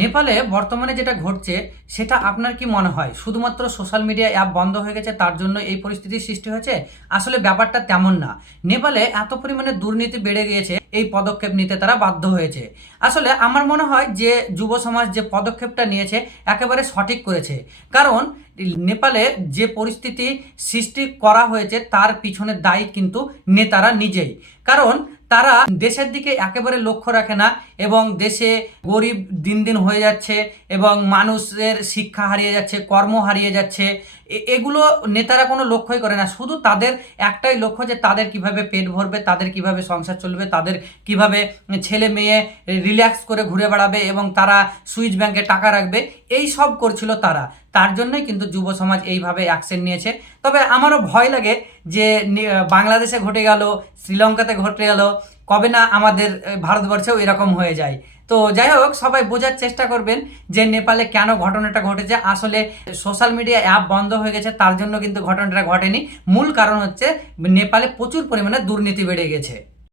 নেপালে বর্তমানে যেটা ঘটছে সেটা আপনার কি মনে হয় শুধুমাত্র সোশ্যাল মিডিয়া অ্যাপ বন্ধ হয়ে গেছে তার জন্য এই পরিস্থিতির সৃষ্টি হয়েছে? আসলে ব্যাপারটা তেমন না। নেপালে এত পরিমাণে দুর্নীতি বেড়ে গিয়েছে, এই পদক্ষেপ নিতে তারা বাধ্য হয়েছে। আসলে আমার মনে হয় যে যুব সমাজ যে পদক্ষেপটা নিয়েছে একেবারে সঠিক করেছে। কারণ নেপালে যে পরিস্থিতি সৃষ্টি করা হয়েছে তার পিছনে দায়ী কিন্তু নেতারা নিজেই। কারণ তারা দেশের দিকে একেবারে লক্ষ্য রাখে না এবং দেশে গরিব দিন দিন হয়ে যাচ্ছে এবং মানুষের শিক্ষা হারিয়ে যাচ্ছে, কর্ম হারিয়ে যাচ্ছে। এগুলো নেতারা কোনো লক্ষ্যই করে না। শুধু তাদের একটাই লক্ষ্য যে তাদের কিভাবে পেট ভরবে, তাদের কিভাবে সংসার চলবে, তাদের কিভাবে ছেলে মেয়ে রিল্যাক্স করে ঘুরে বেড়াবে এবং তারা সুইচ ব্যাংকে টাকা রাখবে, এই সব করছিল তারা। তার জন্যই কিন্তু যুব সমাজ এইভাবে অ্যাকশন নিয়েছে। তবে আমারও ভয় লাগে যে বাংলাদেশে ঘটে গেল, শ্রীলঙ্কাতে ঘটে গেল, কবে না আমাদের ভারতবর্ষেও এরকম হয়ে যায়। তো যাই হোক, সবাই বোঝার চেষ্টা করবেন যে নেপালে কেন ঘটনাটা ঘটেছে। আসলে সোশ্যাল মিডিয়া অ্যাপ বন্ধ হয়ে গেছে তার জন্য কিন্তু ঘটনাটা ঘটেনি। মূল কারণ হচ্ছে নেপালে প্রচুর পরিমাণে দুর্নীতি বেড়ে গেছে।